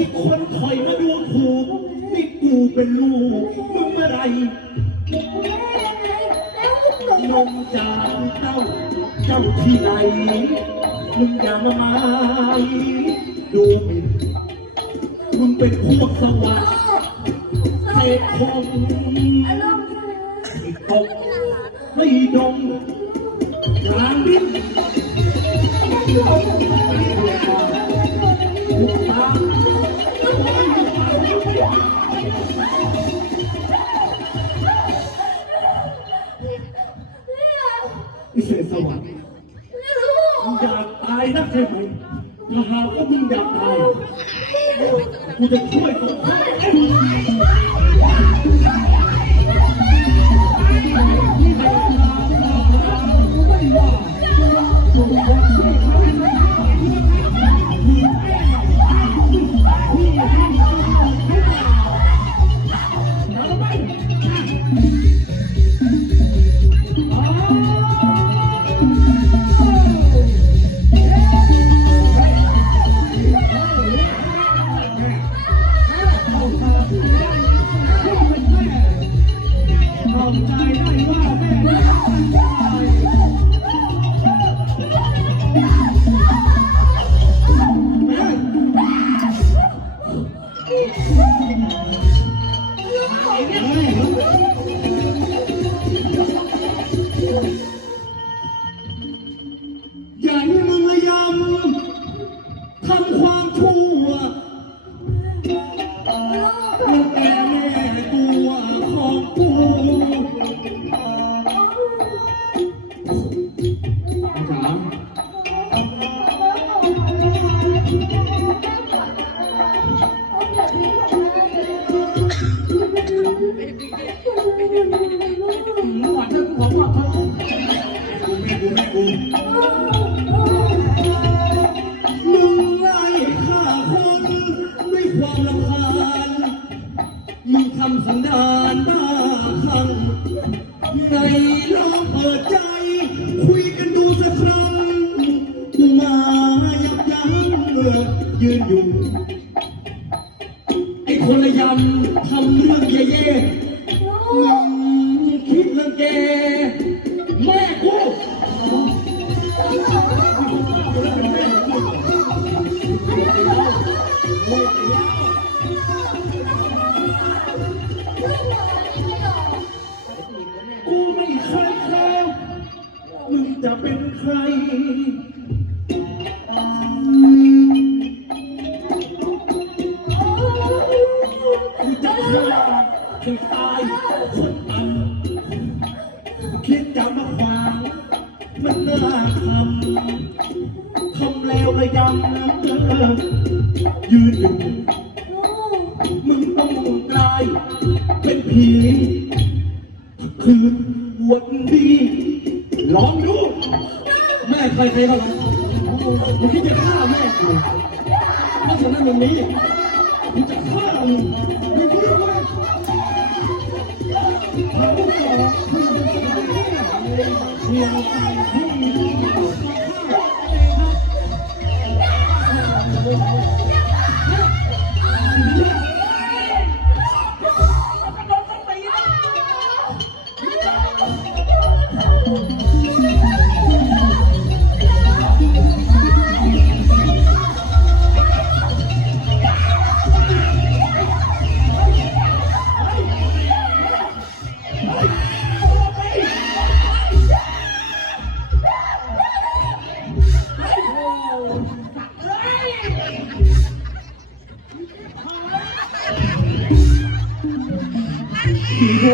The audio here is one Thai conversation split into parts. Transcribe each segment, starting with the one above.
อีกคนถอยมาดูถูกนี่กูเป็นลูกมึงเมื่อไหรนมจากเต้าเจ้าที่ไหนมึงอย่ามาหมายดูหมิ่นมึงเป็นพวกสวัสดิ์เศษคงที่ตกให้ดมกลางดินทุกตา พิเศษสวรรค์มึงอยากตายนักใช่ไหมถ้าหากว่ามึงอยากตายกูจะช่วยมึง อย่าให้มึงระยำทำความชั่วมึงแกแม่ตัวของกูถามหว นานบ้าคังในลองเปิดใจ คุยกันดูสักครั้งมายับยั้งยืนอยู่ ไอ้คนละยำทำเรื่อง ให้ตายคนอันคิดจะมาขวางมันน่าทำทำแล้วระยำนะยืนอยู่มึงต้องกลายเป็นผีคืนวันดีลองดู แม่ใครใครก็ลองมึงคิดจะฆ่าแม่กูเพราะฉะนั้นวันนี้กูจะฆ่ามึงมึงคิดว่า เขาบอกมึงจะทำให้เพียงใจ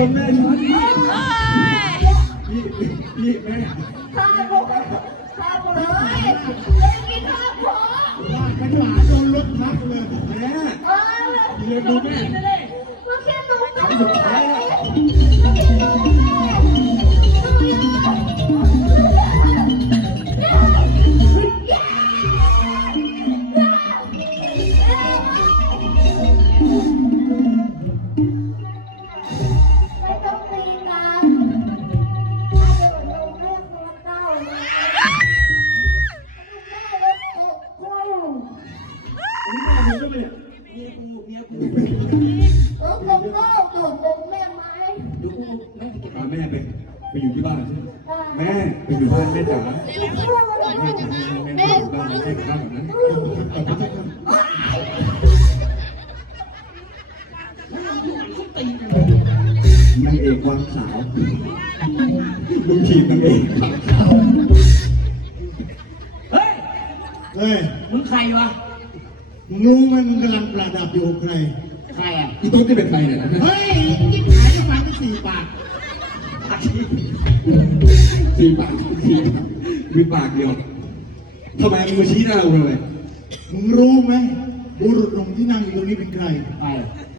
งแม่ฉันพี่พี่แม่ข้าบุกข้าบุกเลยจะกินข้าวผัวว่าฉันหมาโดนรถทักเลยไปแม่เปเลยวดูแม่มาแค่ตรงนี้ แม่ไปเก็บแม่ไปไปอยู่ที่บ้านใช่ไหมแม่ไปอยู่บ้านแม่จ๋าแม่แม่แม่อยู่บ้านแม่บ้านแบบนั้นนางเอกวางสาวมึงทีมนางเอกวางสาวเฮ้ย เฮ้ย มึงใครวะ มึงรู้ไหมมึงกำลังประดับอยู่กับใคร ใครอะอีตุ๊กที่เป็นใครเนี่ยนะเฮ้ยยิ่งขายน้ำมันไปสี่บาท สี่ปากสี่ปากมีปากเดียวทำไมมึงมาชี้หน้ากูเลยมึงรู้ไหมบุรุษหนุ่มที่นั่งอยู่ตรงนี้เป็นใครใคร